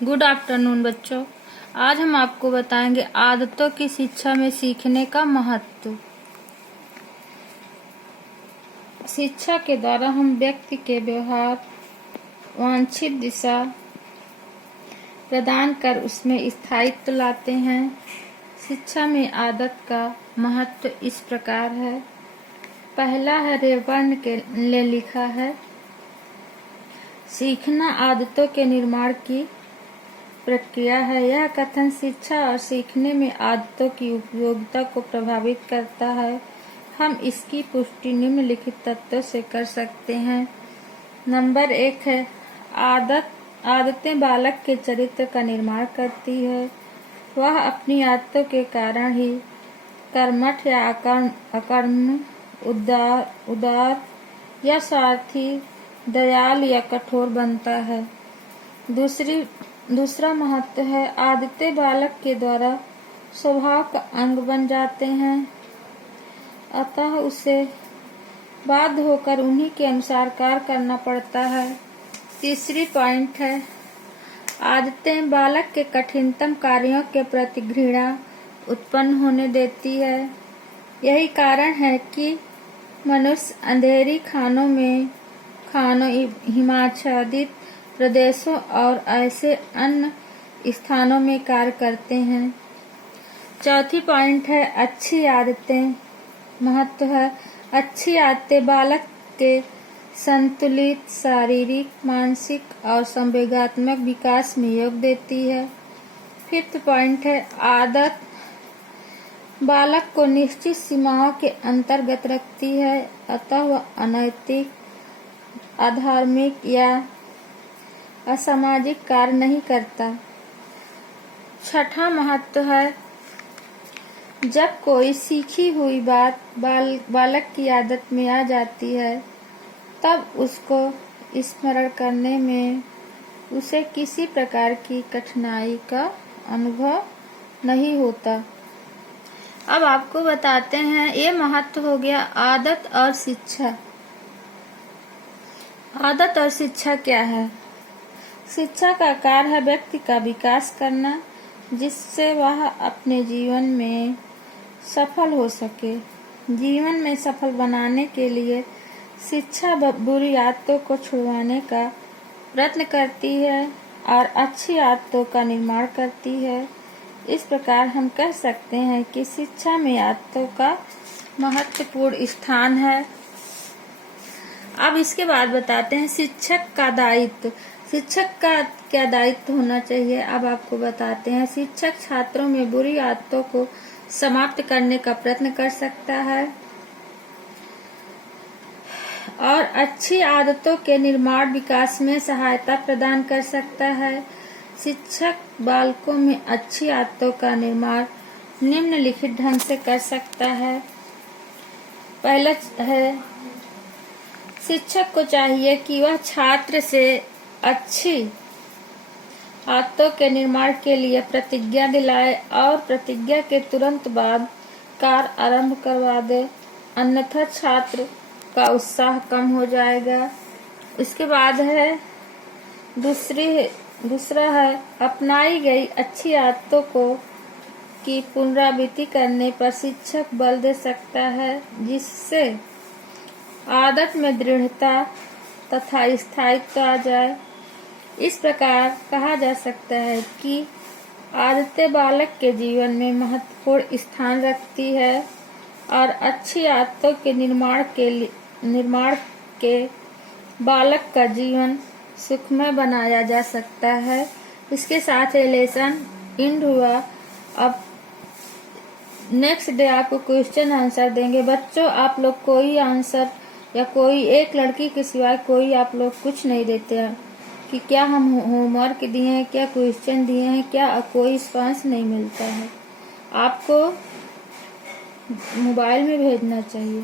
Good afternoon बच्चों। आज हम आपको बताएंगे आदतों की शिक्षा में सीखने का महत्व। शिक्षा के द्वारा हम व्यक्ति के व्यवहार वांछित दिशा प्रदान कर उसमें स्थायित्व लाते हैं। शिक्षा में आदत का महत्व इस प्रकार है। पहला है रेवर्ण के लिए लिखा है, सीखना आदतों के निर्माण की प्रक्रिया है। यह कथन शिक्षा और सीखने में आदतों की उपयोगिता को प्रभावित करता है। हम इसकी पुष्टि निम्नलिखित तथ्यों से कर सकते हैं। नंबर 1 है आदतें बालक के चरित्र का निर्माण करती है। वह अपनी आदतों के कारण ही कर्मठ या अकर्म, उदार या स्वार्थी, दयालु या कठोर बनता है। दूसरा महत्व है आदतें बालक के द्वारा स्वभाव का अंग बन जाते हैं, अतः उसे बाध्य होकर उन्हीं के अनुसार कार्य करना पड़ता है। तीसरी पॉइंट है आदतें बालक के कठिनतम कार्यों के प्रति घृणा उत्पन्न होने देती है। यही कारण है कि मनुष्य अंधेरी खानों, हिमाच्छादित प्रदेशों और ऐसे अन्य स्थानों में कार्य करते हैं। चौथी पॉइंट है अच्छी आदतें। महत्व है अच्छी आदतें बालक के संतुलित शारीरिक, मानसिक और संवेगात्मक विकास में योग देती है। फिफ्थ पॉइंट है आदत बालक को निश्चित सीमाओं के अंतर्गत रखती है, अतः वह अनैतिक, अधार्मिक या असामाजिक कार्य नहीं करता। छठा महत्व है जब कोई सीखी हुई बात बालक की आदत में आ जाती है, तब उसको स्मरण करने में उसे किसी प्रकार की कठिनाई का अनुभव नहीं होता। अब आपको बताते हैं, ये महत्व हो गया आदत और शिक्षा। आदत और शिक्षा क्या है? शिक्षा का कार्य है व्यक्ति का विकास करना, जिससे वह अपने जीवन में सफल हो सके। जीवन में सफल बनाने के लिए शिक्षा बुरी आदतों को छुड़वाने का प्रयत्न करती है और अच्छी आदतों का निर्माण करती है। इस प्रकार हम कह सकते हैं कि शिक्षा में आदतों का महत्वपूर्ण स्थान है। अब इसके बाद बताते हैं शिक्षक का दायित्व। शिक्षक का क्या दायित्व होना चाहिए, अब आपको बताते हैं। शिक्षक छात्रों में बुरी आदतों को समाप्त करने का प्रयत्न कर सकता है और अच्छी आदतों के निर्माण विकास में सहायता प्रदान कर सकता है। शिक्षक बालकों में अच्छी आदतों का निर्माण निम्नलिखित ढंग से कर सकता है। पहला है शिक्षक को चाहिए कि वह छात्र से अच्छी आदतों के निर्माण के लिए प्रतिज्ञा दिलाए और प्रतिज्ञा के तुरंत बाद कार्य आरंभ करवा दे, अन्यथा छात्र का उत्साह कम हो जाएगा। इसके बाद है दूसरा है अपनाई गई अच्छी आदतों की पुनरावृत्ति करने पर शिक्षक बल दे सकता है, जिससे आदत में दृढ़ता तथा स्थायित्व आ जाए। इस प्रकार कहा जा सकता है कि आदतें बालक के जीवन में महत्वपूर्ण स्थान रखती है और अच्छी आदतों के निर्माण के बालक का जीवन सुखमय बनाया जा सकता है। इसके साथ लेसन एंड हुआ। अब नेक्स्ट डे आपको क्वेश्चन आंसर देंगे। बच्चों आप लोग कोई आंसर या कोई एक लड़की के सिवाय कोई आप लोग कुछ नहीं देते हैं कि क्या हम होमवर्क दिए हैं, क्या क्वेश्चन दिए हैं, क्या कोई रिस्पांस नहीं मिलता है। आपको मोबाइल में भेजना चाहिए।